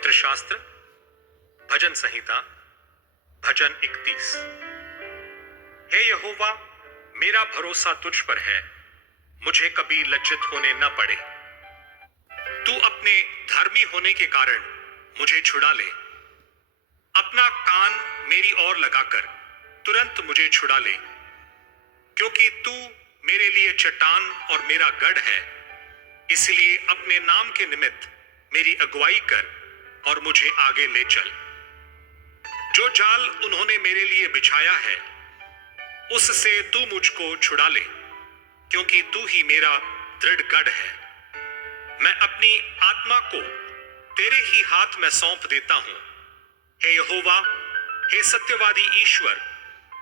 पवित्र शास्त्र भजन संहिता भजन 31। हे यहोवा, मेरा भरोसा तुझ पर है, मुझे कभी लज्जित होने न पड़े। तू अपने धर्मी होने के कारण मुझे छुड़ा ले। अपना कान मेरी ओर लगाकर तुरंत मुझे छुड़ा ले, क्योंकि तू मेरे लिए चट्टान और मेरा गढ़ है। इसलिए अपने नाम के निमित्त मेरी अगुवाई कर और मुझे आगे ले चल। जो जाल उन्होंने मेरे लिए बिछाया है, उससे तू मुझको छुड़ा ले, क्योंकि तू ही मेरा दृढ़ गढ़ है। मैं अपनी आत्मा को तेरे ही हाथ में सौंप देता हूं। हे यहोवा, हे सत्यवादी ईश्वर,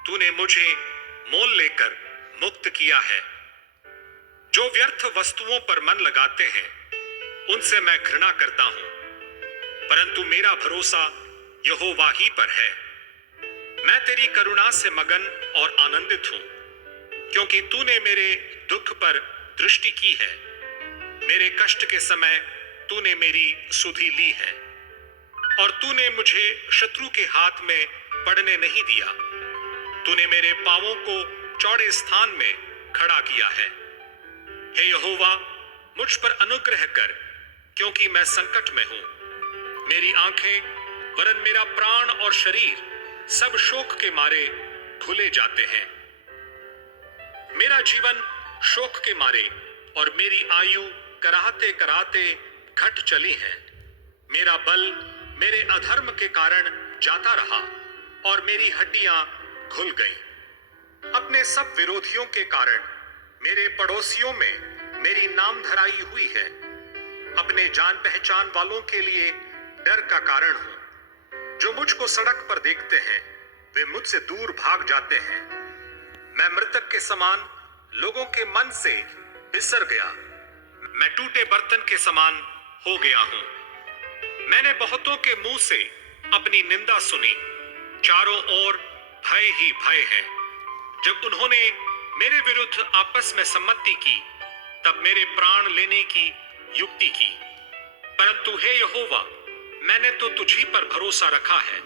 तूने मुझे मोल लेकर मुक्त किया है। जो व्यर्थ वस्तुओं पर मन लगाते हैं, उनसे मैं घृणा करता हूं, परंतु मेरा भरोसा यहोवा ही पर है। मैं तेरी करुणा से मगन और आनंदित हूं, क्योंकि तूने मेरे दुख पर दृष्टि की है। मेरे कष्ट के समय तूने मेरी सुधि ली है, और तूने मुझे शत्रु के हाथ में पड़ने नहीं दिया। तूने मेरे पांवों को चौड़े स्थान में खड़ा किया है। हे यहोवा, मुझ पर अनुग्रह कर, क्योंकि मैं संकट में हूं। मेरी आंखें वरन मेरा प्राण और शरीर सब शोक के मारे खुले जाते हैं। मेरा जीवन शोक के मारे और मेरी आयु कराहते कराहते घट चली है। मेरा बल मेरे अधर्म के कारण जाता रहा और मेरी हड्डियां घुल गईं। अपने सब विरोधियों के कारण मेरे पड़ोसियों में मेरी नामधराई हुई है। अपने जान पहचान वालों के लिए डर का कारण हूं। जो मुझको सड़क पर देखते हैं, वे मुझसे दूर भाग जाते हैं। मैं मृतक के समान लोगों के मन से बिसर गया। मैं टूटे बर्तन के समान हो गया हूं। मैंने बहुतों के मुंह से अपनी निंदा सुनी। चारों ओर भय ही भय है। जब उन्होंने मेरे विरुद्ध आपस में सम्मति की, तब मेरे प्राण लेने की युक्ति की। परंतु हे यहोवा, मैंने तो तुझी पर भरोसा रखा है।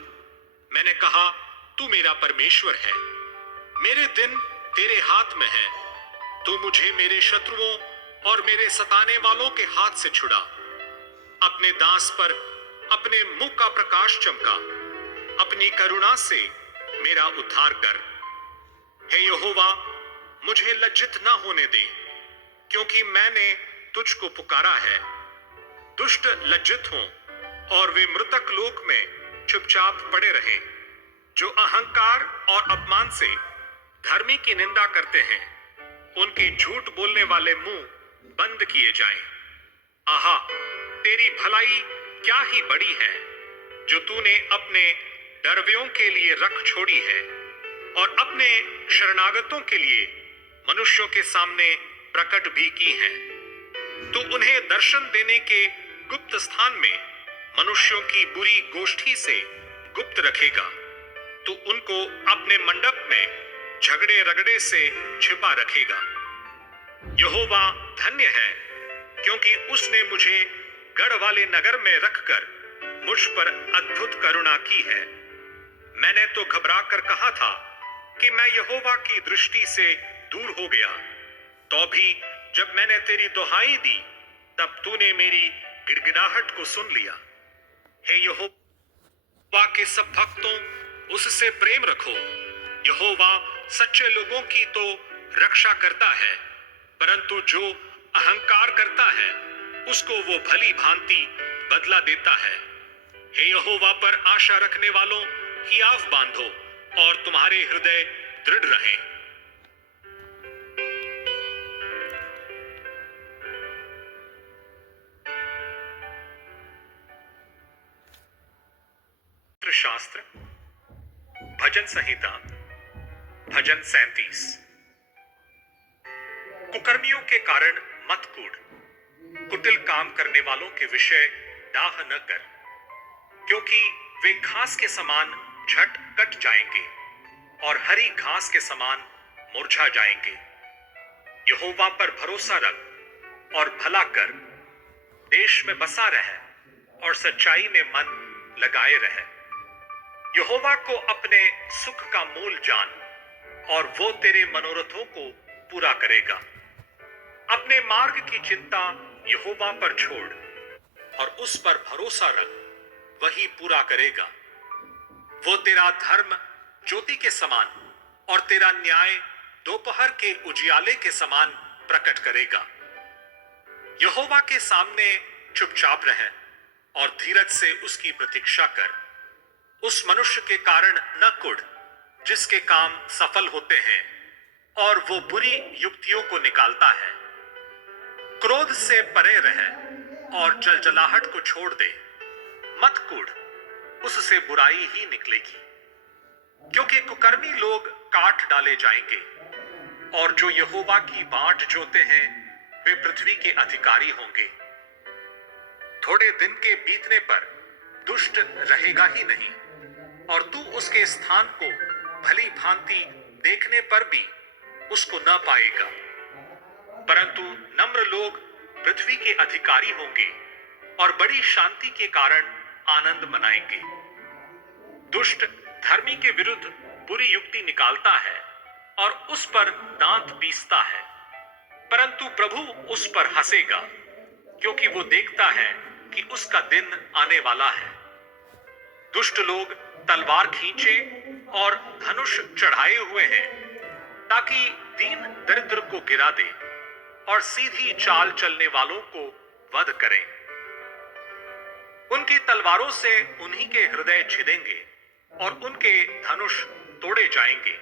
मैंने कहा, तू मेरा परमेश्वर है। मेरे दिन तेरे हाथ में है। तू मुझे मेरे शत्रुओं और मेरे सताने वालों के हाथ से छुड़ा। अपने दास पर अपने मुंह का प्रकाश चमका। अपनी करुणा से मेरा उद्धार कर। हे यहोवा, मुझे लज्जित न होने दे, क्योंकि मैंने तुझको पुकारा है। दुष्ट लज्जित हों और वे मृतक लोक में चुपचाप पड़े रहें। जो अहंकार और अपमान से धर्मी की निंदा करते हैं, उनके झूठ बोलने वाले मुंह बंद किए जाएं। आहा, तेरी भलाई क्या ही बड़ी है, जो तूने अपने डरवियों के लिए रख छोड़ी है और अपने शरणागतों के लिए मनुष्यों के सामने प्रकट भी की है। तू उन्हें दर्शन देने के गुप्त स्थान में मनुष्यों की बुरी गोष्ठी से गुप्त रखेगा। तू उनको अपने मंडप में झगड़े रगड़े से छिपा रखेगा। यहोवा धन्य है, क्योंकि उसने मुझे गढ़ वाले नगर में रखकर मुझ पर अद्भुत करुणा की है। मैंने तो घबरा कर कहा था कि मैं यहोवा की दृष्टि से दूर हो गया। तो भी जब मैंने तेरी दुहाई दी, तब तूने मेरी गिड़गिड़ाहट को सुन लिया। हे यहोवा के सब भक्तों, उससे प्रेम रखो। यहोवा सच्चे लोगों की तो रक्षा करता है, परंतु जो अहंकार करता है, उसको वो भली भांति बदला देता है। हे यहोवा पर आशा रखने वालों, हियाव बांधो और तुम्हारे हृदय दृढ़ रहें। शास्त्र भजन संहिता भजन 37। कुकर्मियों के कारण मत कूद, कुटिल काम करने वालों के विषय डाह न कर, क्योंकि वे घास के समान झट कट जाएंगे और हरी घास के समान मुरझा जाएंगे। यहोवा पर भरोसा रख और भला कर। देश में बसा रह और सच्चाई में मन लगाए रहे। यहोवा को अपने सुख का मूल जान, और वो तेरे मनोरथों को पूरा करेगा। अपने मार्ग की चिंता यहोवा पर छोड़ और उस पर भरोसा रख, वही पूरा करेगा। वो तेरा धर्म ज्योति के समान और तेरा न्याय दोपहर के उजियाले के समान प्रकट करेगा। यहोवा के सामने चुपचाप रह और धीरज से उसकी प्रतीक्षा कर। उस मनुष्य के कारण न कुढ़ जिसके काम सफल होते हैं और वो बुरी युक्तियों को निकालता है। क्रोध से परे रह और जलजलाहट को छोड़ दे। मत कुढ़, उससे बुराई ही निकलेगी, क्योंकि कुकर्मी लोग काट डाले जाएंगे और जो यहोवा की बाट जोते हैं वे पृथ्वी के अधिकारी होंगे। थोड़े दिन के बीतने पर दुष्ट रहेगा ही नहीं, और तू उसके स्थान को भली भांति देखने पर भी उसको न पाएगा। परंतु नम्र लोग पृथ्वी के अधिकारी होंगे और बड़ी शांति के कारण आनंद मनाएंगे। दुष्ट धर्मी के विरुद्ध बुरी युक्ति निकालता है और उस पर दांत पीसता है, परंतु प्रभु उस पर हंसेगा, क्योंकि वो देखता है कि उसका दिन आने वाला है। दुष्ट लोग तलवार खींचे और धनुष चढ़ाए हुए हैं, ताकि दीन दरिद्र को गिरा दे और सीधी चाल चलने वालों को वध करें। उनकी तलवारों से उन्हीं के हृदय छिदेंगे और उनके धनुष तोड़े जाएंगे।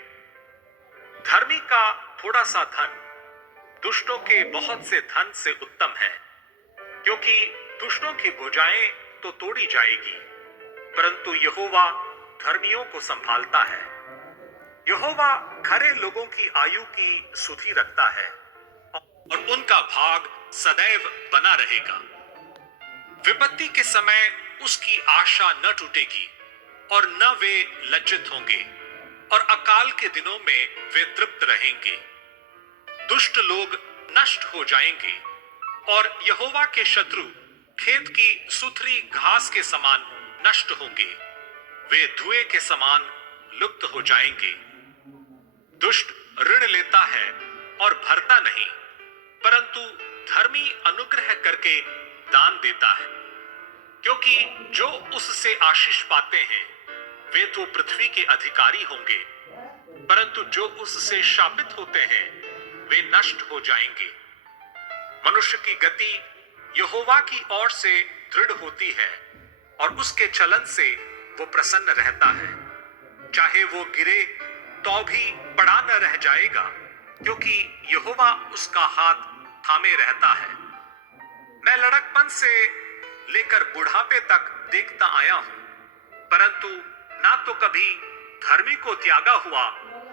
धर्मी का थोड़ा सा धन दुष्टों के बहुत से धन से उत्तम है, क्योंकि दुष्टों की भुजाएं तो तोड़ी जाएगी, परंतु यहोवा धर्मियों को संभालता है। यहोवा खरे लोगों की आयु की सुधि रखता है और उनका भाग सदैव बना रहेगा। विपत्ति के समय उसकी आशा न टूटेगी और न वे लज्जित होंगे, और अकाल के दिनों में वे तृप्त रहेंगे। दुष्ट लोग नष्ट हो जाएंगे और यहोवा के शत्रु खेत की सुथरी घास के समान नष्ट होंगे। वे धुएं के समान लुप्त हो जाएंगे। दुष्ट ऋण लेता है और भरता नहीं, परंतु धर्मी अनुग्रह करके दान देता है, क्योंकि जो उससे आशीष पाते हैं वे तो पृथ्वी के अधिकारी होंगे, परंतु जो उससे शापित होते हैं वे नष्ट हो जाएंगे। मनुष्य की गति यहोवा की ओर से दृढ़ होती है और उसके चलन से वो प्रसन्न रहता है। चाहे वो गिरे तो भी पड़ा न रह जाएगा, क्योंकि यहोवा उसका हाथ थामे रहता है। मैं लड़कपन से लेकर बुढ़ापे तक देखता आया हूं, परंतु ना तो कभी धर्मी को त्यागा हुआ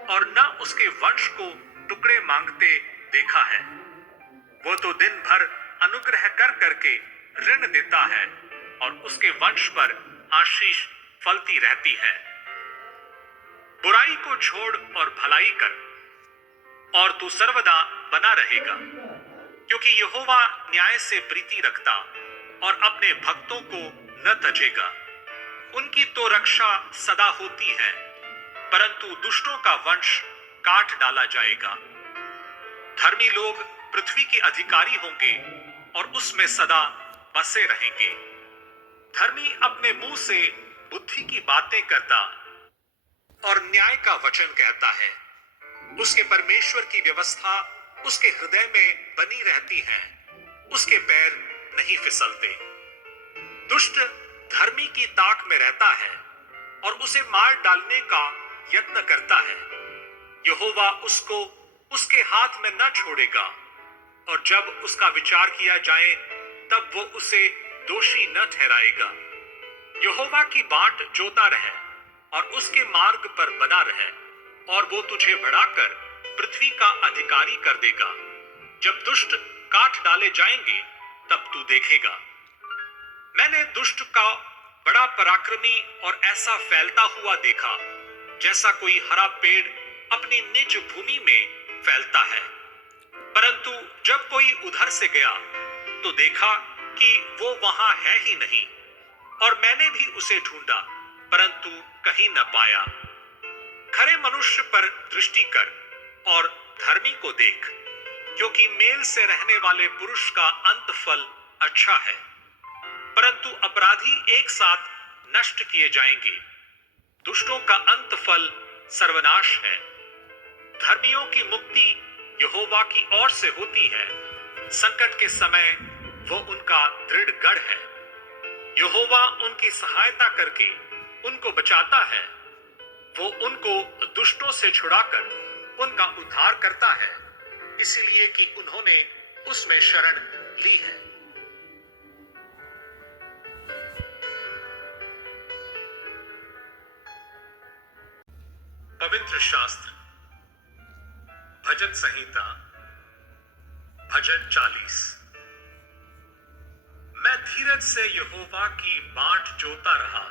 और न उसके वंश को टुकड़े मांगते देखा है। वो तो दिन भर अनुग्रह कर करके ऋण देता है और उसके वंश पर आशीष फलती रहती है। बुराई को छोड़ और भलाई कर, और तू सर्वदा बना रहेगा, क्योंकि यहोवा न्याय से प्रीति रखता और अपने भक्तों को न तजेगा। उनकी तो रक्षा सदा होती है, परंतु दुष्टों का वंश काट डाला जाएगा। धर्मी लोग पृथ्वी के अधिकारी होंगे और उसमें सदा बसे रहेंगे। धर्मी अपने मुंह से बुद्धि की बातें करता और न्याय का वचन कहता है। उसके परमेश्वर की व्यवस्था उसके हृदय में बनी रहती है, उसके पैर नहीं फिसलते। दुष्ट धर्मी की ताक में रहता है और उसे मार डालने का यत्न करता है। यहोवा उसको उसके हाथ में न छोड़ेगा, और जब उसका विचार किया जाए तब वो उसे दोषी न ठहराएगा। यहोवा की बाट जोता रहे और उसके मार्ग पर बना रहे, और वो तुझे बढ़ाकर पृथ्वी का अधिकारी कर देगा। जब दुष्ट काट डाले जाएंगे तब तू देखेगा। मैंने दुष्ट का बड़ा पराक्रमी और ऐसा फैलता हुआ देखा, जैसा कोई हरा पेड़ अपनी निज भूमि में फैलता है। परंतु जब कोई उधर से गया तो देखा कि वो वहां है ही नहीं, और मैंने भी उसे ढूंढा परंतु कहीं न पाया। खरे मनुष्य पर दृष्टि कर और धर्मी को देख, क्योंकि मेल से रहने वाले पुरुष का अंत फल अच्छा है, परंतु अपराधी एक साथ नष्ट किए जाएंगे। दुष्टों का अंत फल सर्वनाश है। धर्मियों की मुक्ति यहोवा की ओर से होती है। संकट के समय वो उनका दृढ़ गढ़ है। यहोवा उनकी सहायता करके उनको बचाता है। वो उनको दुष्टों से छुड़ाकर उनका उद्धार करता है, इसलिए कि उन्होंने उसमें शरण ली है। पवित्र शास्त्र भजन संहिता भजन 40। मैं धीरज से यहोवा की बाट जोता रहा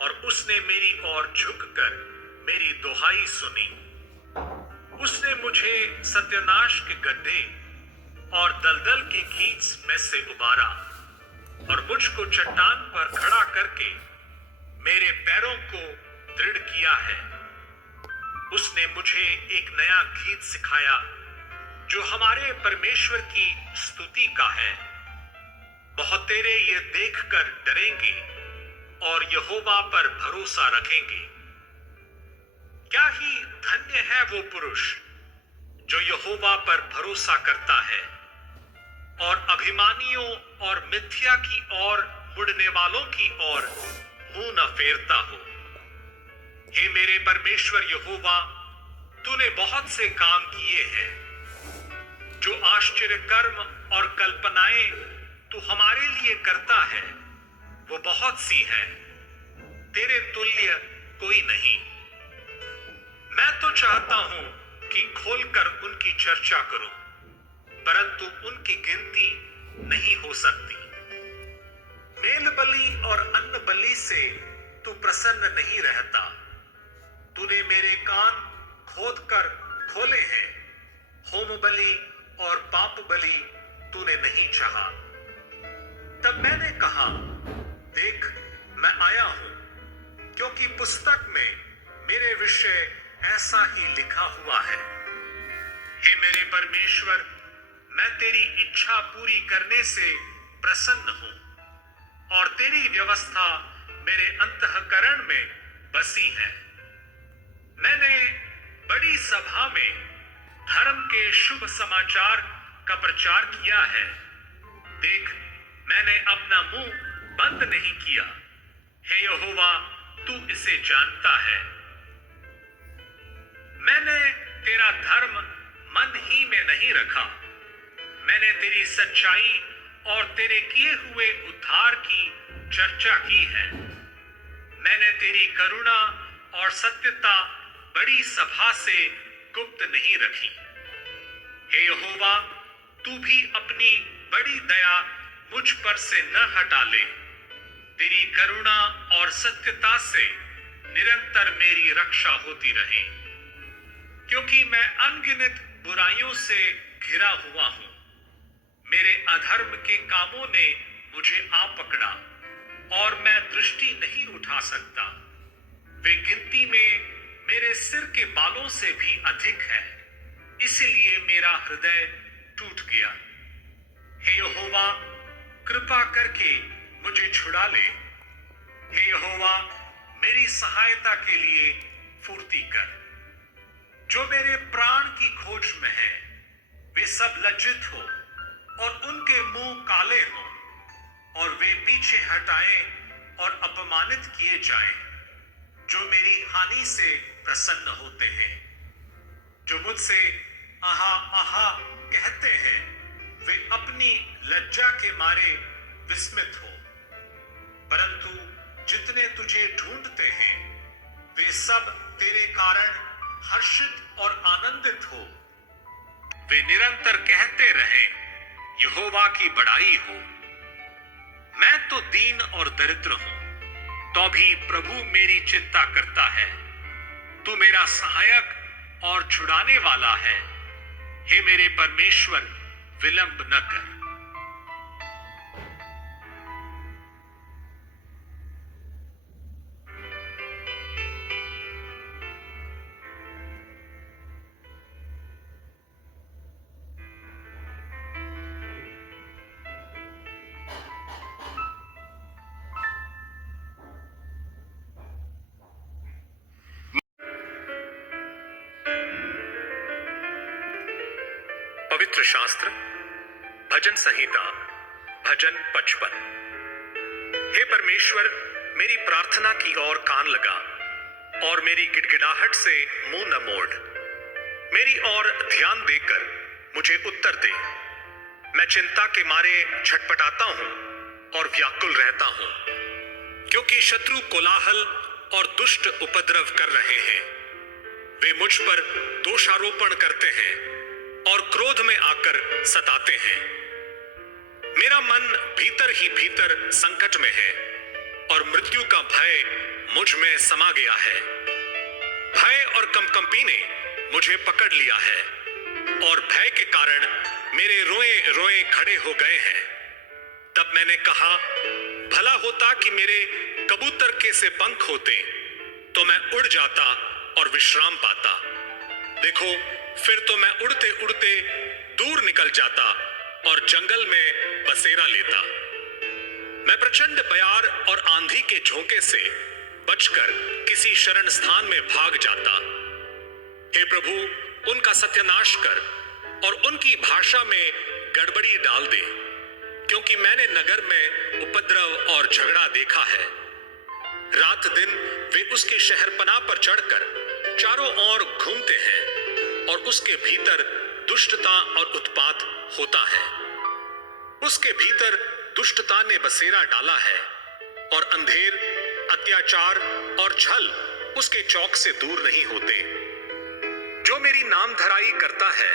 और उसने मेरी ओर झुककर मेरी दुहाई सुनी। उसने मुझे सत्यानाश के गड्ढे और दलदल की कीच में से उबारा और मुझको चट्टान पर खड़ा करके मेरे पैरों को दृढ़ किया है। उसने मुझे एक नया गीत सिखाया जो हमारे परमेश्वर की स्तुति का है। बहुतेरे ये देखकर डरेंगे और यहोवा पर भरोसा रखेंगे। क्या ही धन्य है वो पुरुष जो यहोवा पर भरोसा करता है और अभिमानियों और मिथ्या की ओर मुड़ने वालों की ओर मुंह न फेरता हो। हे मेरे परमेश्वर यहोवा, तूने बहुत से काम किए हैं। जो आश्चर्य कर्म और कल्पनाएं तू हमारे लिए करता है वो बहुत सी है, तेरे तुल्य कोई नहीं। मैं तो चाहता हूं कि खोलकर उनकी चर्चा करूं, परंतु उनकी गिनती नहीं हो सकती। मेल बलि और अन्न बलि से तू प्रसन्न नहीं रहता। तूने मेरे कान खोदकर खोले हैं। होम बलि और पाप बलि तूने नहीं चाहा। तब मैंने कहा, देख मैं आया हूं, क्योंकि पुस्तक में मेरे विषय ऐसा ही लिखा हुआ है। हे मेरे परमेश्वर, मैं तेरी इच्छा पूरी करने से प्रसन्न हूं और तेरी व्यवस्था मेरे अंतःकरण में बसी है। मैंने बड़ी सभा में धर्म के शुभ समाचार का प्रचार किया है। देख, मैंने अपना मुंह बंद नहीं किया। हे यहोवा, तू इसे जानता है। मैंने तेरा धर्म मन ही में नहीं रखा। मैंने तेरी सच्चाई और तेरे किए हुए उद्धार की चर्चा की है। मैंने तेरी करुणा और सत्यता बड़ी सभा से गुप्त नहीं रखी। हे यहोवा, तू भी अपनी बड़ी दया मुझ पर से न हटा ले। तेरी करुणा और सत्यता से निरंतर मेरी रक्षा होती रहे, क्योंकि मैं अनगिनत बुराइयों से घिरा हुआ हूं। मेरे अधर्म के कामों ने मुझे आ पकड़ा और मैं दृष्टि नहीं उठा सकता। वे गिनती में मेरे सिर के बालों से भी अधिक है, इसलिए मेरा हृदय टूट गया। हे यहोवा, कृपा करके मुझे छुड़ा ले। हे यहोवा, मेरी सहायता के लिए फुर्ती कर। जो मेरे प्राण की खोज में है वे सब लज्जित हो और उनके मुंह काले हों और वे पीछे हटाए और अपमानित किए जाएं। जो मेरी हानि से प्रसन्न होते हैं, जो मुझसे आहा आहा कहते हैं, वे अपनी लज्जा के मारे विस्मित हो। परंतु जितने तुझे ढूंढते हैं वे सब तेरे कारण हर्षित और आनंदित हो। वे निरंतर कहते रहें, यहोवा की बड़ाई हो। मैं तो दीन और दरिद्र हूं, तो भी प्रभु मेरी चिंता करता है। तू मेरा सहायक और छुड़ाने वाला है। हे मेरे परमेश्वर, विलंब न कर। शास्त्र भजन संहिता भजन 55। हे परमेश्वर, मेरी प्रार्थना की ओर कान लगा और मेरी गिड़गिड़ाहट से मुंह न मोड़। मेरी ओर ध्यान देकर मुझे उत्तर दे। मैं चिंता के मारे छटपटाता हूं और व्याकुल रहता हूं, क्योंकि शत्रु कोलाहल और दुष्ट उपद्रव कर रहे हैं। वे मुझ पर दोषारोपण करते हैं और क्रोध में आकर सताते हैं। मेरा मन भीतर ही भीतर संकट में है और मृत्यु का भय मुझ में समा गया है। भय और कंपकंपी ने मुझे पकड़ लिया है और भय के कारण मेरे रोए रोए खड़े हो गए हैं। तब मैंने कहा, भला होता कि मेरे कबूतर के से पंख होते, तो मैं उड़ जाता और विश्राम पाता। देखो, फिर तो मैं उड़ते उड़ते दूर निकल जाता और जंगल में बसेरा लेता। मैं प्रचंड बयार और आंधी के झोंके से बचकर किसी शरण स्थान में भाग जाता। हे प्रभु, उनका सत्यानाश कर और उनकी भाषा में गड़बड़ी डाल दे, क्योंकि मैंने नगर में उपद्रव और झगड़ा देखा है। रात दिन वे उसके शहरपनाह पर चढ़कर चारों ओर घूमते हैं और उसके भीतर दुष्टता और उत्पात होता है। उसके भीतर दुष्टता ने बसेरा डाला है और अंधेर, अत्याचार और छल उसके चौक से दूर नहीं होते। जो मेरी नामधराई करता है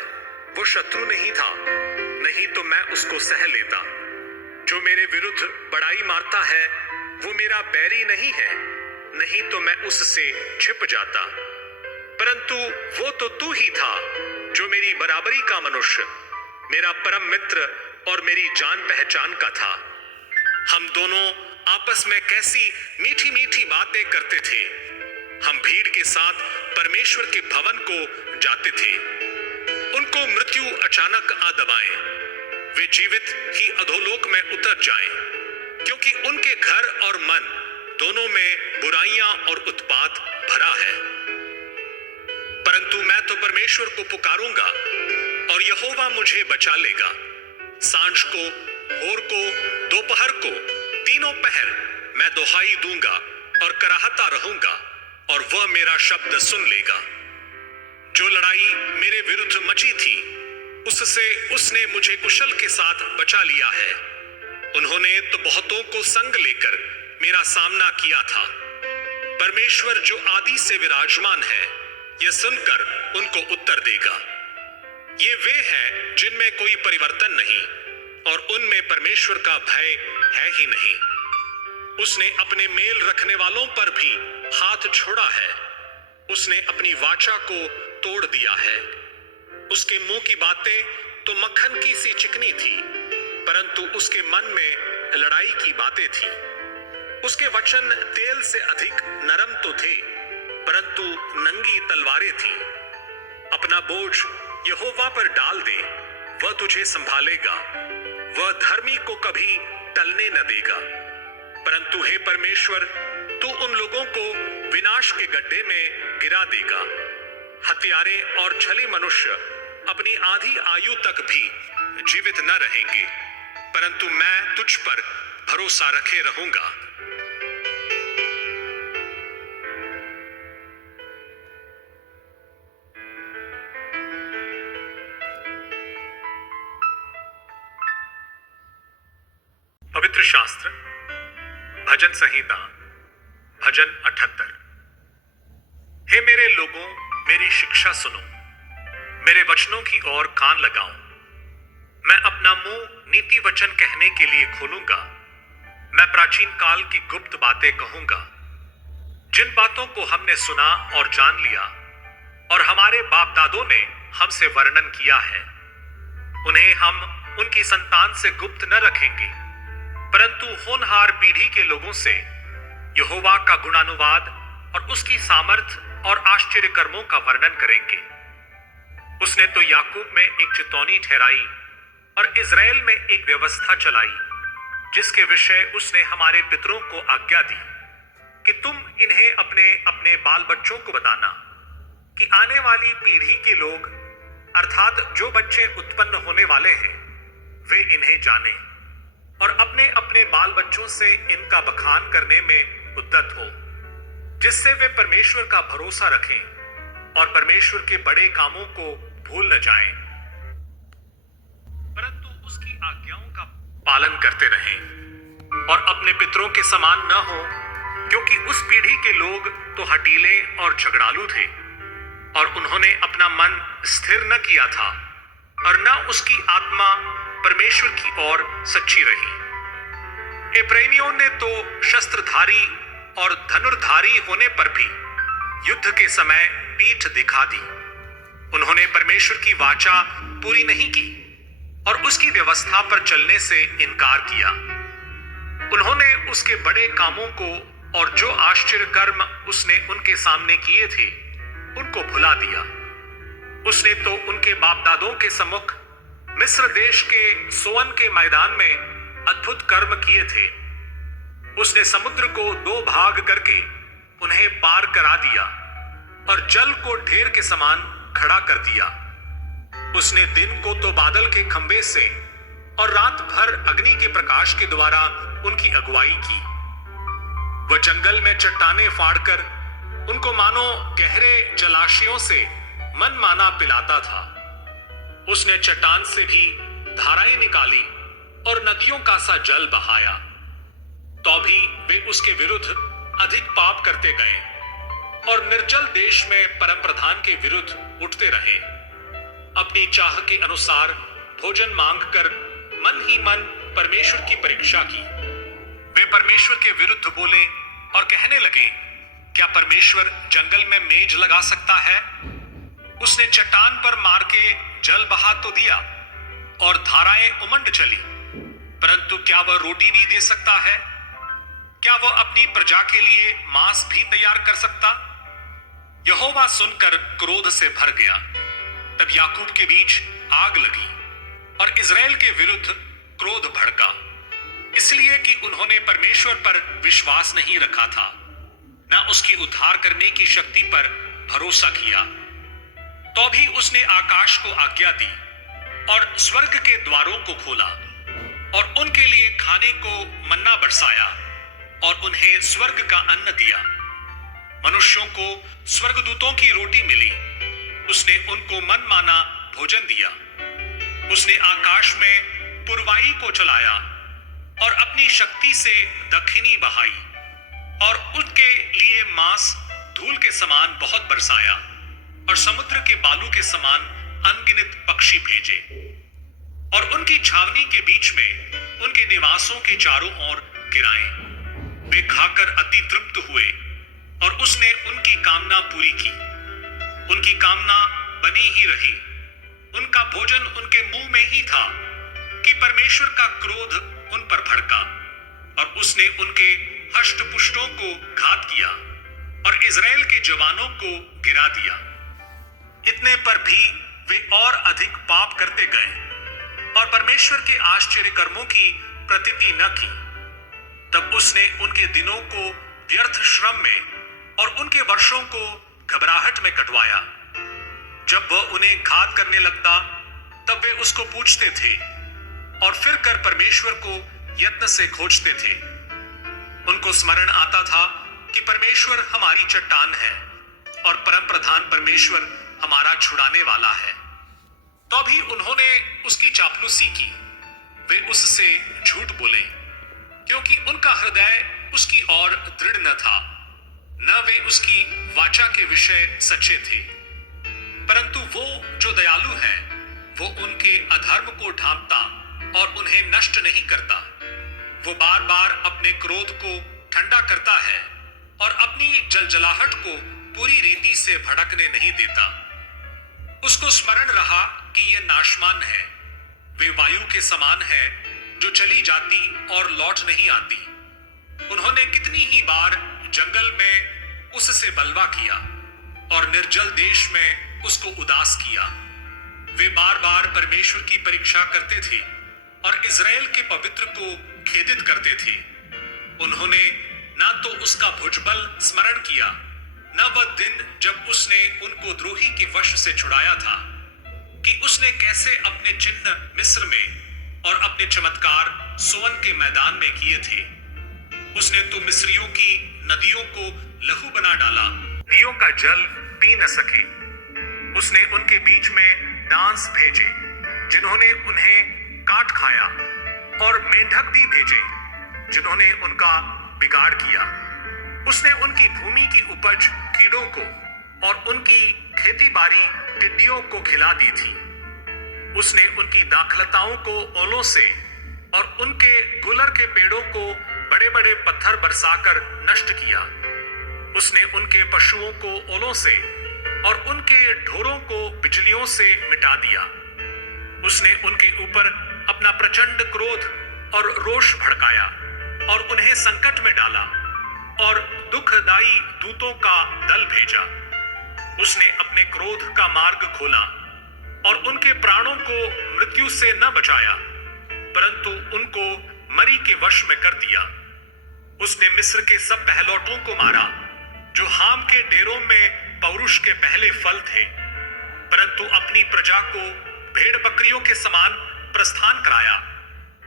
वो शत्रु नहीं था, नहीं तो मैं उसको सह लेता। जो मेरे विरुद्ध बड़ाई मारता है वो मेरा बैरी नहीं है, नहीं तो मैं उससे छिप जाता। परंतु वो तो तू ही था जो मेरी बराबरी का मनुष्य, मेरा परम मित्र और मेरी जान पहचान का था। हम दोनों आपस में कैसी मीठी मीठी बातें करते थे। हम भीड़ के साथ परमेश्वर के भवन को जाते थे। उनको मृत्यु अचानक आ दबाए, वे जीवित ही अधोलोक में उतर जाएं, क्योंकि उनके घर और मन दोनों में बुराइयां और उत्पात भरा है। परंतु मैं तो परमेश्वर को पुकारूंगा और यहोवा मुझे बचा लेगा। सांझ को, भोर को, दोपहर को, तीनों पहर मैं दुहाई दूंगा और कराहता रहूंगा और वह मेरा शब्द सुन लेगा। जो लड़ाई मेरे विरुद्ध मची थी उससे उसने मुझे कुशल के साथ बचा लिया है। उन्होंने तो बहुतों को संग लेकर मेरा सामना किया था। परमेश्वर जो आदि से विराजमान है, यह सुनकर उनको उत्तर देगा। ये वे हैं जिनमें कोई परिवर्तन नहीं और उनमें परमेश्वर का भय है ही नहीं। उसने अपने मेल रखने वालों पर भी हाथ छोड़ा है। उसने अपनी वाचा को तोड़ दिया है। उसके मुंह की बातें तो मक्खन की सी चिकनी थी, परंतु उसके मन में लड़ाई की बातें थी। उसके वचन तेल से अधिक नरम तो थे, परंतु नंगी तलवारें थी। अपना बोझ यहोवा पर डाल दे, वह तुझे संभालेगा। वह धर्मी को कभी टलने न देगा। परंतु हे परमेश्वर, तू उन लोगों को विनाश के गड्ढे में गिरा देगा। हत्यारे और छली मनुष्य अपनी आधी आयु तक भी जीवित न रहेंगे, परंतु मैं तुझ पर भरोसा रखे रहूंगा। पवित्र शास्त्र भजन संहिता भजन 78। हे मेरे लोगों, मेरी शिक्षा सुनो, मेरे वचनों की ओर कान लगाओ। मैं अपना मुंह नीति वचन कहने के लिए खोलूंगा। मैं प्राचीन काल की गुप्त बातें कहूंगा, जिन बातों को हमने सुना और जान लिया और हमारे बाप दादों ने हमसे वर्णन किया है। उन्हें हम उनकी संतान से गुप्त न रखेंगे, परंतु होनहार पीढ़ी के लोगों से यहोवा का गुणानुवाद और उसकी सामर्थ और आश्चर्य कर्मों का वर्णन करेंगे। उसने तो याकूब में एक चितौनी ठहराई और इज़राइल में एक व्यवस्था चलाई, जिसके विषय उसने हमारे पितरों को आज्ञा दी कि तुम इन्हें अपने अपने बाल बच्चों को बताना कि आने वाली पीढ़ी के लोग अर्थात जो बच्चे उत्पन्न होने वाले हैं वे इन्हें जाने और अपने अपने बाल बच्चों से इनका बखान करने में उद्यत हो, जिससे वे परमेश्वर का भरोसा रखें और परमेश्वर के बड़े कामों को भूल न जाएं, परंतु उसकी आज्ञाओं का पालन करते रहें और अपने पितरों के समान न हो, क्योंकि उस पीढ़ी के लोग तो हठीले और झगड़ालू थे और उन्होंने अपना मन स्थिर न किया था और न उसकी आत्मा परमेश्वर की ओर सच्ची रही। एप्रैमियों ने तो शस्त्रधारी और धनुर्धारी होने पर भी युद्ध के समय पीठ दिखा दी। उन्होंने परमेश्वर की वाचा पूरी नहीं की और उसकी व्यवस्था पर चलने से इनकार किया। उन्होंने उसके बड़े कामों को और जो आश्चर्य कर्म उसने उनके सामने किए थे उनको भुला दिया। उसने तो उनके बाप दादों के सम्मुख मिस्र देश के सोअन के मैदान में अद्भुत कर्म किए थे। उसने समुद्र को 2 भाग करके उन्हें पार करा दिया और जल को ढेर के समान खड़ा कर दिया। उसने दिन को तो बादल के खंभे से और रात भर अग्नि के प्रकाश के द्वारा उनकी अगुवाई की। वह जंगल में चट्टाने फाड़कर उनको मानो गहरे जलाशयों से मन माना पिलाता था। उसने चट्टान से भी धाराएं निकाली और नदियों का सा जल बहाया, तो भी वे उसके विरुद्ध अधिक पाप करते गए और निर्जल देश में परम प्रधान के विरुद्ध उठते रहे। अपनी चाह के अनुसार भोजन मांगकर मन ही मन परमेश्वर की परीक्षा की। वे परमेश्वर के विरुद्ध बोले और कहने लगे, क्या परमेश्वर जंगल में मेज लगा सकता है? उसने चट्टान पर मार के जल बहा तो दिया और धाराएं उमंड चली, परंतु क्या वह रोटी भी दे सकता है? क्या वह अपनी प्रजा के लिए मांस भी तैयार कर सकता? यहोवा सुनकर क्रोध से भर गया। तब याकूब के बीच आग लगी और इज़राइल के विरुद्ध क्रोध भड़का, इसलिए कि उन्होंने परमेश्वर पर विश्वास नहीं रखा था, न उसकी उद्धार करने की शक्ति पर भरोसा किया। तो भी उसने आकाश को आज्ञा दी और स्वर्ग के द्वारों को खोला और उनके लिए खाने को मन्ना बरसाया और उन्हें स्वर्ग का अन्न दिया। मनुष्यों को स्वर्गदूतों की रोटी मिली। उसने उनको मन माना भोजन दिया। उसने आकाश में पुरवाई को चलाया और अपनी शक्ति से दक्षिणी बहाई और उनके लिए मांस धूल के समान बहुत बरसाया और समुद्र के बालू के समान अनगिनत पक्षी भेजे और उनकी छावनी के बीच में उनके निवासों के चारों ओर गिराए। वे खाकर अति तृप्त हुए और उसने उनकी कामना पूरी की। उनकी कामना बनी ही रही। उनका भोजन उनके मुंह में ही था कि परमेश्वर का क्रोध उन पर भड़का और उसने उनके हष्टपुष्टों को घात किया और इज़राइल के जवानों को गिरा दिया। इतने पर भी वे और अधिक पाप करते गए और परमेश्वर के आश्चर्य कर्मों की प्रतीति न की। तब उसने उनके दिनों को व्यर्थ श्रम में और उनके वर्षों को घबराहट में कटवाया। जब वह उन्हें घात करने लगता तब वे उसको पूछते थे और फिर कर परमेश्वर को यत्न से खोजते थे। उनको स्मरण आता था कि परमेश्वर हमारी चट्टान है और परम प्रधान परमेश्वर हमारा छुड़ाने वाला है। तो भी उन्होंने उसकी चापलूसी की। वे उससे झूठ बोले, क्योंकि उनका हृदय उसकी ओर दृढ़ न था, न वे उसकी वाचा के विषय सच्चे थे। परंतु वो जो दयालु है वो उनके अधर्म को ढांपता और उन्हें नष्ट नहीं करता। वो बार बार अपने क्रोध को ठंडा करता है और अपनी जलजलाहट को पूरी रीति से भड़कने नहीं देता। उसको स्मरण रहा कि ये नाशमान है। वे वायु के समान है जो चली जाती और लौट नहीं आती। उन्होंने कितनी ही बार जंगल में उससे बलवा किया और निर्जल देश में उसको उदास किया। वे बार बार परमेश्वर की परीक्षा करते थे और इज़राइल के पवित्र को खेदित करते थे। उन्होंने ना तो उसका भुजबल स्मरण किया, न वह दिन जब उसने उनको द्रोही के वश से छुड़ाया था। कि उसने कैसे अपने चिन्ह मिस्र में और अपने चमत्कार सोअन के मैदान में किए थे। उसने तो मिस्रियों की नदियों को लहू बना डाला, नदियों का जल पी न सके। उसने उनके बीच में डांस भेजे जिन्होंने उन्हें काट खाया, और मेंढक भी भेजे जिन्होंने उनका बिगाड़ किया। उसने उनकी भूमि की उपज कीड़ों को और उनकी खेती बाड़ी टिड्डियों को खिला दी थी। उसने उनकी दाखलताओं को ओलों से और उनके गुलर के पेड़ों को बड़े बड़े पत्थर बरसाकर नष्ट किया। उसने उनके पशुओं को ओलों से और उनके ढोरों को बिजलियों से मिटा दिया। उसने उनके ऊपर अपना प्रचंड क्रोध और रोष भड़काया और उन्हें संकट में डाला और दुखदाई दूतों का दल भेजा। उसने अपने क्रोध का मार्ग खोला और उनके प्राणों को मृत्यु से न बचाया, परंतु उनको मरी के वश में कर दिया। उसने मिस्र के सब पहलौठों को मारा जो हाम के डेरों में पौरुष के पहले फल थे, परंतु अपनी प्रजा को भेड़ बकरियों के समान प्रस्थान कराया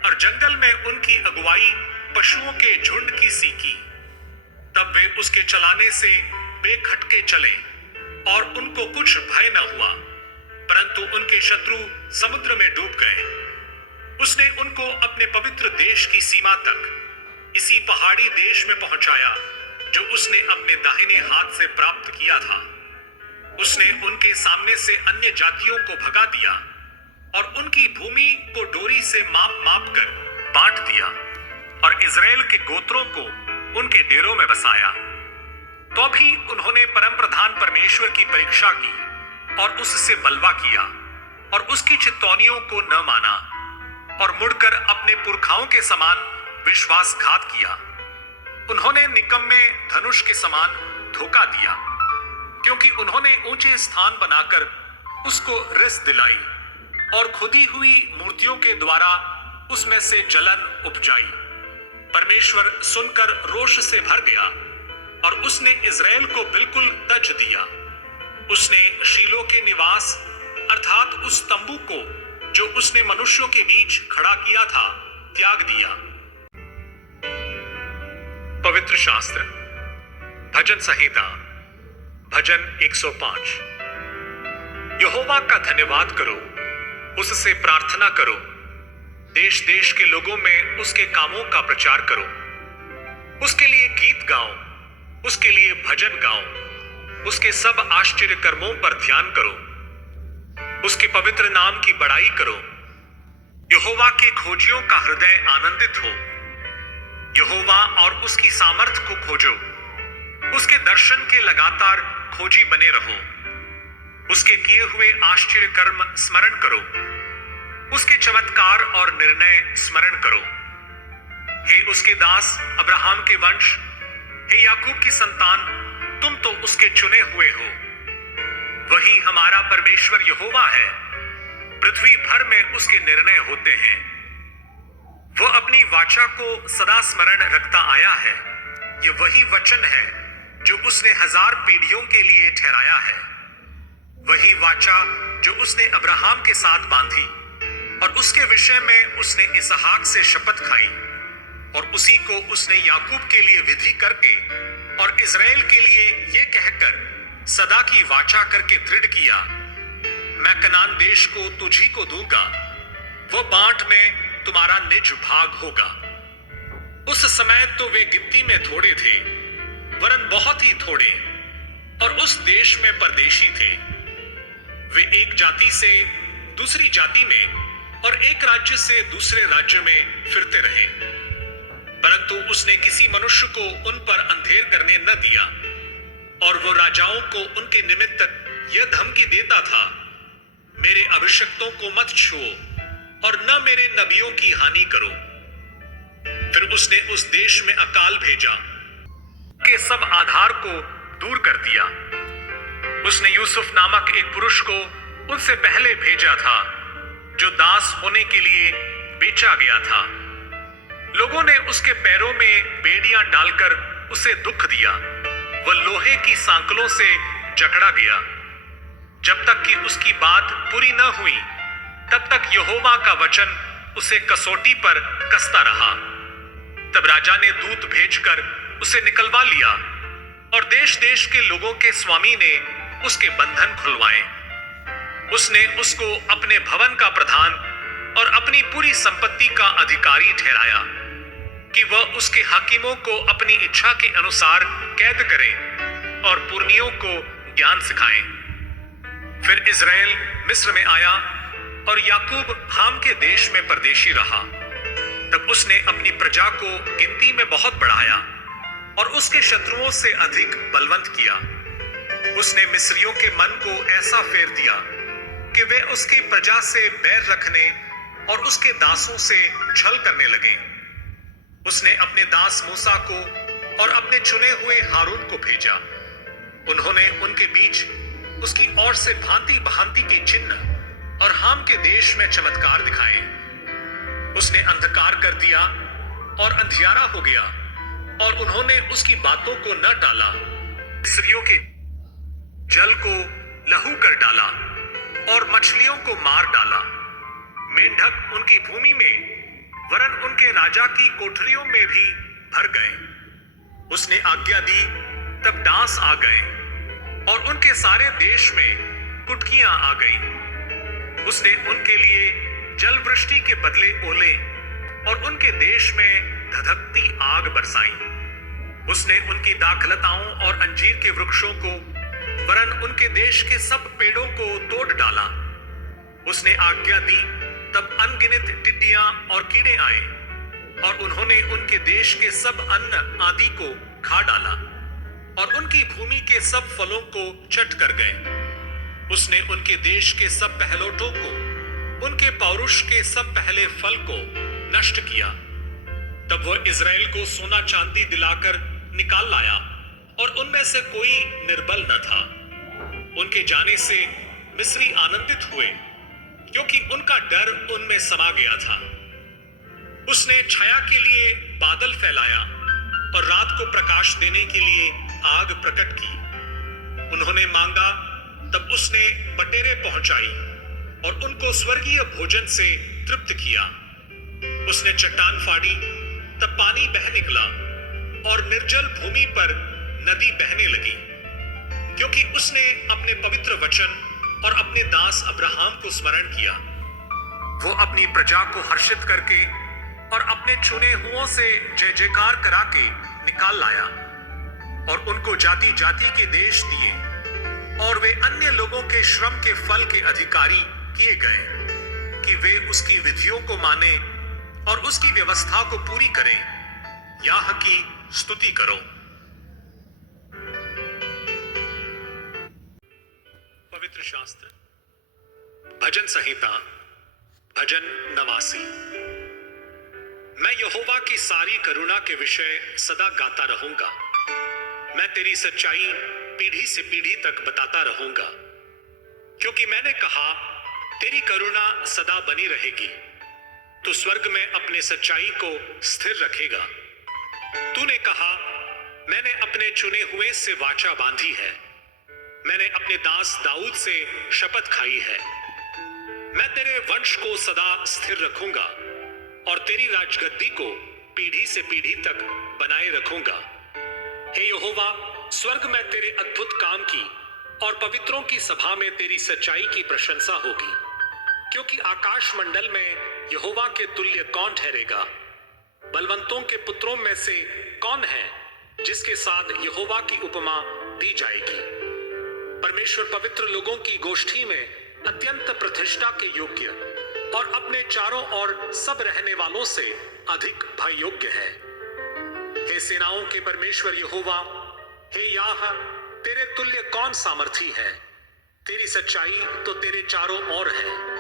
और जंगल में उनकी अगुवाई पशुओं के झुंड की सी की। तब वे उसके चलाने से बेखटके चले और उनको कुछ भय न हुआ, परंतु उनके शत्रु समुद्र में डूब गए। उसने उनको अपने पवित्र देश की सीमा तक, इसी पहाड़ी देश में पहुंचाया जो उसने अपने दाहिने हाथ से प्राप्त किया था। उसने उनके सामने से अन्य जातियों को भगा दिया और उनकी भूमि को डोरी से माप माप कर बांट दिया और इजराइल के गोत्रों को उनके डेरों में बसाया। तो भी उन्होंने परम प्रधान परमेश्वर की परीक्षा की और उससे बलवा किया और उसकी चितौनियों को न माना और मुड़कर अपने पुरखाओं के समान विश्वासघात किया। उन्होंने निकम्मे धनुष के समान धोखा दिया, क्योंकि उन्होंने ऊंचे स्थान बनाकर उसको रिस दिलाई और खुदी हुई मूर्तियों के द्वारा उसमें से जलन उपजाई। परमेश्वर सुनकर रोष से भर गया और उसने इजराइल को बिल्कुल तज दिया। उसने शीलो के निवास अर्थात उस तंबू को जो उसने मनुष्यों के बीच खड़ा किया था त्याग दिया। पवित्र शास्त्र भजन संहिता भजन 105। यहोवा का धन्यवाद करो, उससे प्रार्थना करो, देश देश के लोगों में उसके कामों का प्रचार करो। उसके लिए गीत गाओ, उसके लिए भजन गाओ, उसके सब आश्चर्य कर्मों पर ध्यान करो, उसके पवित्र नाम की बड़ाई करो। यहोवा के खोजियों का हृदय आनंदित हो। यहोवा और उसकी सामर्थ को खोजो, उसके दर्शन के लगातार खोजी बने रहो। उसके किए हुए आश्चर्य कर्म स्मरण करो, उसके चमत्कार और निर्णय स्मरण करो। हे उसके दास अब्राहम के वंश, हे याकूब की संतान, तुम तो उसके चुने हुए हो। वही हमारा परमेश्वर यहोवा है, पृथ्वी भर में उसके निर्णय होते हैं। वो अपनी वाचा को सदा स्मरण रखता आया है। ये वही वचन है जो उसने 1000 पीढ़ियों के लिए ठहराया है। वही वाचा जो उसने अब्राहम के साथ बांधी और उसके विषय में उसने इसहाक से शपथ खाई, और उसी को उसने याकूब के लिए विधि करके और इजराइल के लिए ये कहकर सदा की वाचा करके दृढ़ किया, मैं कनान देश को तुझी को दूंगा, वो बांट में तुम्हारा निज भाग होगा। उस समय तो वे गित्ती में थोड़े थे, वरन बहुत ही थोड़े, और उस देश में परदेशी थे। वे एक जाति से दूसरी जाति में और एक राज्य से दूसरे राज्य में फिरते रहे, परंतु उसने किसी मनुष्य को उन पर अंधेर करने न दिया, और वो राजाओं को उनके निमित्त यह धमकी देता था, मेरे अभिषिक्तों को मत छुओ और न मेरे नबियों की हानि करो। फिर उसने उस देश में अकाल भेजा, के सब आधार को दूर कर दिया। उसने यूसुफ नामक एक पुरुष को उनसे पहले भेजा था, जो दास होने के लिए बेचा गया था। लोगों ने उसके पैरों में बेड़ियां डालकर उसे दुख दिया। वह लोहे की सांकलों से जकड़ा गया। जब तक कि उसकी बात पूरी न हुई, तब तक यहोवा का वचन उसे कसौटी पर कसता रहा। तब राजा ने दूत भेजकर उसे निकलवा लिया और देश देश के लोगों के स्वामी ने उसके बंधन खुलवाए। उसने उसको अपने भवन का प्रधान और अपनी पूरी संपत्ति का अधिकारी ठहराया कि वह उसके हाकिमों को अपनी इच्छा के अनुसार कैद करें और पुरनियों को ज्ञान सिखाएं। फिर इज़राइल मिस्र में आया और याकूब हाम के देश में परदेशी रहा। तब उसने अपनी प्रजा को गिनती में बहुत बढ़ाया और उसके शत्रुओं से अधिक बलवंत किया। उसने मिस्रियों के मन को ऐसा फेर दिया कि वे उसकी प्रजा से बैर रखने और उसके दासों से छल करने लगे। उसने अपने दास मूसा को और अपने चुने हुए हारून को भेजा। उन्होंने उनके बीच उसकी ओर से भांति भांति के चिन्ह और हाम के देश में चमत्कार दिखाए। उसने अंधकार कर दिया और अंधियारा हो गया और उन्होंने उसकी बातों को न टाला। मिस्रियों के जल को लहू कर डाला और मछलियों को मार डाला। मेंढक उनकी भूमि में वरन उनके राजा की कोठरियों में भी भर गए। उसने आज्ञा दी तब डांस आ गए और उनके सारे देश में कुटकियां आ गई। उसने उनके लिए जल वृष्टि के बदले ओले और उनके देश में धधकती आग बरसाई। उसने उनकी दाखलताओं और अंजीर के वृक्षों को वरन उनके देश के सब पेड़ों को तोड़ डाला। उसने आज्ञा दी तब अनगिनत टिड्डियां और कीड़े आए और उन्होंने उनके देश के सब अन्न आदि को खा डाला और उनकी भूमि के सब फलों को चट कर गए। उसने उनके देश के सब पहलोठों को, उनके पौरुष के सब पहले फल को नष्ट किया। तब वह इज़राइल को सोना चांदी दिलाकर निकाल लाया और उनमें से कोई निर्बल न था। उनके जाने से मिस्री आनंदित हुए क्योंकि उनका डर उनमें समा गया था। उसने छाया के लिए बादल फैलाया और रात को प्रकाश देने के लिए आग प्रकट की। उन्होंने मांगा तब उसने बटेरें पहुंचाई और उनको स्वर्गीय भोजन से तृप्त किया। उसने चट्टान फाड़ी तब पानी बह निकला और निर्जल भूमि पर नदी बहने लगी, क्योंकि उसने अपने पवित्र वचन और अपने दास अब्राहम को स्मरण किया। वो अपनी प्रजा को हर्षित करके और अपने चुने हुओं से जय जयकार करा के निकाल लाया और उनको जाति जाति के देश दिए और वे अन्य लोगों के श्रम के फल के अधिकारी किए गए कि वे उसकी विधियों को माने और उसकी व्यवस्था को पूरी करें। याह की स्तुति करो। पवित्र शास्त्र भजन संहिता भजन 89। मैं यहोवा की सारी करुणा के विषय सदा गाता रहूंगा। मैं तेरी सच्चाई पीढ़ी से पीढ़ी तक बताता रहूंगा, क्योंकि मैंने कहा तेरी करुणा सदा बनी रहेगी। तू स्वर्ग में अपने सच्चाई को स्थिर रखेगा। तूने कहा मैंने अपने चुने हुए से वाचा बांधी है। मैंने अपने दास दाऊद से शपथ खाई है। मैं तेरे वंश को सदा स्थिर रखूंगा और तेरी राजगद्दी को पीढ़ी से पीढ़ी तक बनाए रखूंगा। हे यहोवा, स्वर्ग में तेरे अद्भुत काम की और पवित्रों की सभा में तेरी सच्चाई की प्रशंसा होगी, क्योंकि आकाश मंडल में यहोवा के तुल्य कौन ठहरेगा? बलवंतों के पुत्रों में से कौन है जिसके साथ यहोवा की उपमा दी जाएगी? परमेश्वर पवित्र लोगों की गोष्ठी में अत्यंत प्रतिष्ठा के योग्य और अपने चारों ओर सब रहने वालों से अधिक भय योग्य है। हे सेनाओं के परमेश्वर यहोवा, हे याह, तेरे तुल्य कौन सामर्थी है? तेरी सच्चाई तो तेरे चारों ओर है।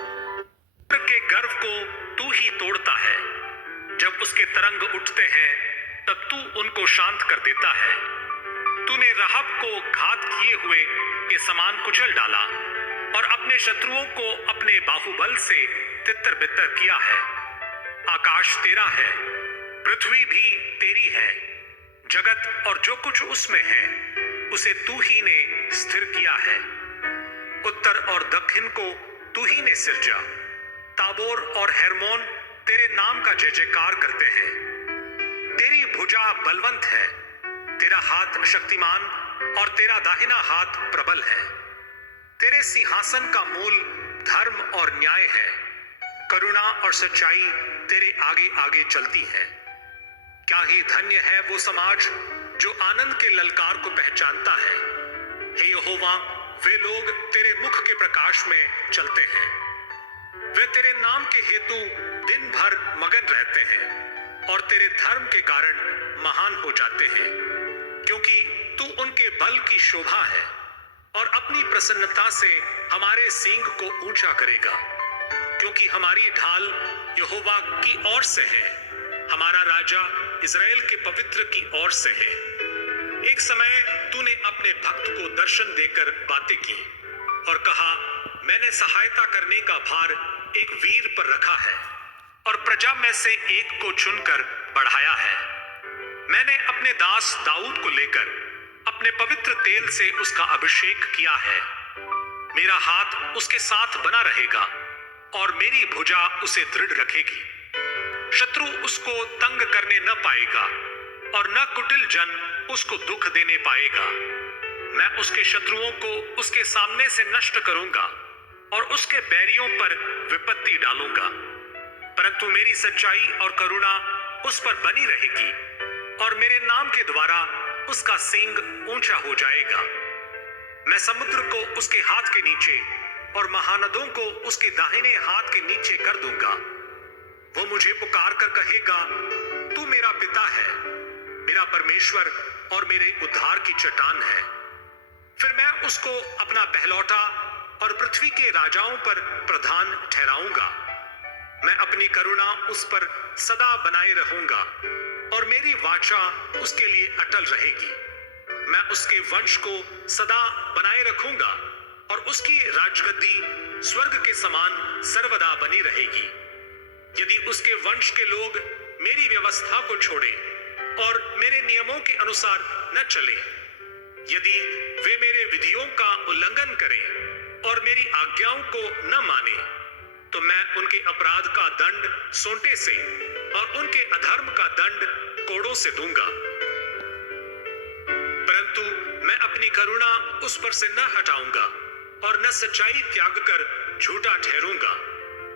के गर्व को तू ही तोड़ता है। जब उसके तरंग उठते हैं तब तू उनको शांत कर देता है। तूने राहब को घात किए हुए के समान कुचल डाला और अपने शत्रुओं को अपने बाहुबल से तितर बितर किया है। आकाश तेरा है, पृथ्वी भी तेरी है। जगत और जो कुछ उसमें है उसे तू ही ने स्थिर किया है। उत्तर और दक्षिण को तू ही ने सिरजा। ताबोर और हेर्मोन तेरे नाम का जय जयकार करते हैं। तेरी भुजा बलवंत है, तेरा हाथ शक्तिमान और तेरा दाहिना हाथ प्रबल है। तेरे सिंहासन का मूल धर्म और न्याय है। करुणा और सच्चाई तेरे आगे आगे चलती है। क्या ही धन्य है वो समाज जो आनंद के ललकार को पहचानता है। हे यहोवा, वे लोग तेरे मुख के प्रकाश में चलते हैं। वे तेरे नाम के हेतु दिन भर मगन रहते हैं और तेरे धर्म के कारण महान हो जाते हैं, क्योंकि तू उनके बल की शोभा है और अपनी प्रसन्नता से हमारे सींग को ऊंचा करेगा। क्योंकि हमारी ढाल यहोवा की ओर से है, हमारा राजा इज़राइल के पवित्र की ओर से है। एक समय तूने अपने भक्त को दर्शन देकर बातें की और कहा, मैंने सहायता करने का भार एक वीर पर रखा है और प्रजा में से एक को चुनकर बढ़ाया है। मैंने अपने दास दाऊद को लेकर अपने पवित्र तेल से उसका अभिषेक किया है। मेरा हाथ उसके साथ बना रहेगा और मेरी भुजा उसे दृढ़ रखेगी। शत्रु उसको तंग करने न पाएगा और न कुटिल जन उसको दुख देने पाएगा। मैं उसके शत्रुओं को उसके सामने से नष्ट करूंगा और उसके बैरियों पर विपत्ति डालूंगा। परंतु मेरी सच्चाई और करुणा उस पर बनी रहेगी और मेरे नाम के द्वारा उसका सींग ऊंचा हो जाएगा। मैं समुद्र को उसके हाथ के नीचे और महानदों को उसके दाहिने हाथ के नीचे कर दूंगा। वो मुझे पुकार कर कहेगा, तू मेरा पिता है, मेरा परमेश्वर और मेरे उद्धार की चट्टान है। फिर मैं उसको अपना पहलौठा और पृथ्वी के राजाओं पर प्रधान ठहराऊंगा। मैं अपनी करुणा उस पर सदा बनाए रहूंगा और मेरी वाचा उसके लिए अटल रहेगी। मैं उसके वंश को सदा बनाए रखूंगा और उसकी राजगद्दी स्वर्ग के समान सर्वदा बनी रहेगी। यदि उसके वंश के लोग मेरी व्यवस्था को छोड़े और मेरे नियमों के अनुसार न चले, यदि वे मेरे विधियों का उल्लंघन करें और मेरी आज्ञाओं को न माने, तो मैं उनके अपराध का दंड सोंटे से और उनके अधर्म का दंड कोड़ों से दूंगा। परंतु मैं अपनी करुणा उस पर से न हटाऊंगा और न सच्चाई त्याग कर झूठा ठहरूंगा।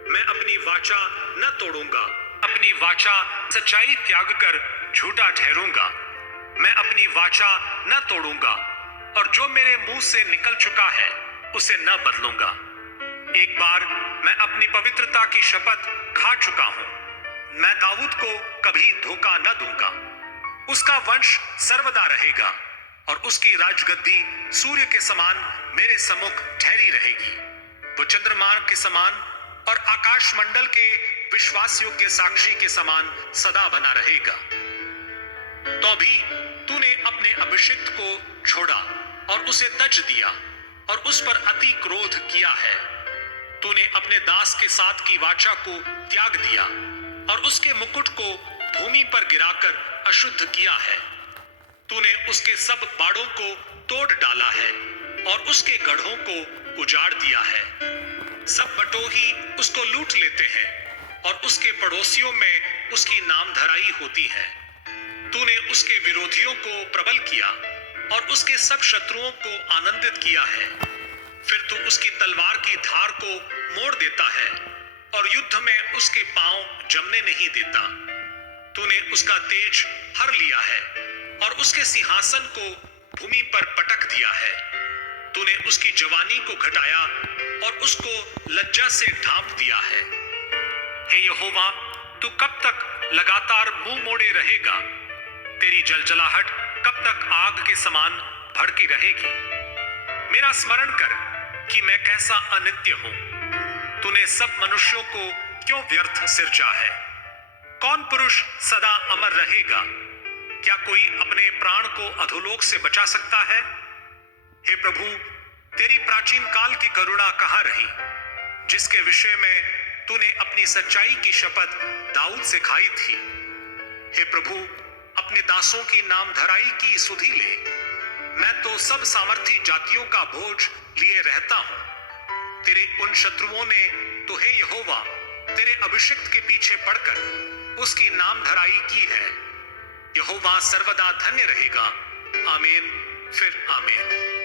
मैं अपनी वाचा न तोड़ूंगा, अपनी वाचा सच्चाई त्याग कर झूठा ठहरूंगा। मैं अपनी वाचा न तोड़ूंगा और जो मेरे मुंह से निकल चुका है उसे न बदलूंगा। एक बार मैं अपनी पवित्रता की शपथ खा चुका हूं। मैं दाऊद को कभी धोखा न दूंगा। उसका वंश सर्वदा रहेगा और उसकी राजगद्दी सूर्य के समान मेरे सम्मुख ठहरी रहेगी। वो चंद्रमा के समान और आकाश मंडल के विश्वास योग्य साक्षी के समान सदा बना रहेगा। तो भी तूने अपने अभिषिक्त को छोड़ा और उसे तज दिया और उस पर अति क्रोध किया है। तूने अपने दास के साथ की वाचा को त्याग दिया और उसके मुकुट को भूमि पर गिराकर अशुद्ध किया है। तूने उसके सब बाड़ों को तोड़ डाला है और उसके गढ़ों को उजाड़ दिया है। सब बटोही उसको लूट लेते हैं और उसके पड़ोसियों में उसकी नामधराई होती है। तूने उसके विरोधियों को प्रबल किया और उसके सब शत्रुओं को आनंदित किया है। फिर तू उसकी तलवार की धार को मोड़ देता है और युद्ध में उसके पांव जमने नहीं देता। तूने उसका तेज हर लिया है और उसके सिंहासन को भूमि पर पटक दिया है। तूने उसकी जवानी को घटाया और उसको लज्जा से ढांप दिया है। हे यहोवा, तू कब तक लगातार मुंह मोड़े रहेगा? तेरी जलजलाहट कब तक आग के समान भड़की रहेगी? मेरा स्मरण कर कि मैं कैसा अनित्य हूं। तूने सब मनुष्यों को क्यों व्यर्थ सिरजा है? कौन पुरुष सदा अमर रहेगा? क्या कोई अपने प्राण को अधोलोक से बचा सकता है? हे प्रभु, तेरी प्राचीन काल की करुणा कहाँ रही, जिसके विषय में तूने अपनी सच्चाई की शपथ दाऊद से खाई थी? हे प्रभु, अपने दासों की नामधराई की सुधि ले। मैं तो सब सामर्थी जातियों का बोझ लिए रहता हूं तेरे उन शत्रुओं ने तो हे यहोवा तेरे अभिषिक्त के पीछे पड़कर उसकी नाम धराई की है। यहोवा सर्वदा धन्य रहेगा। आमीन फिर आमीन।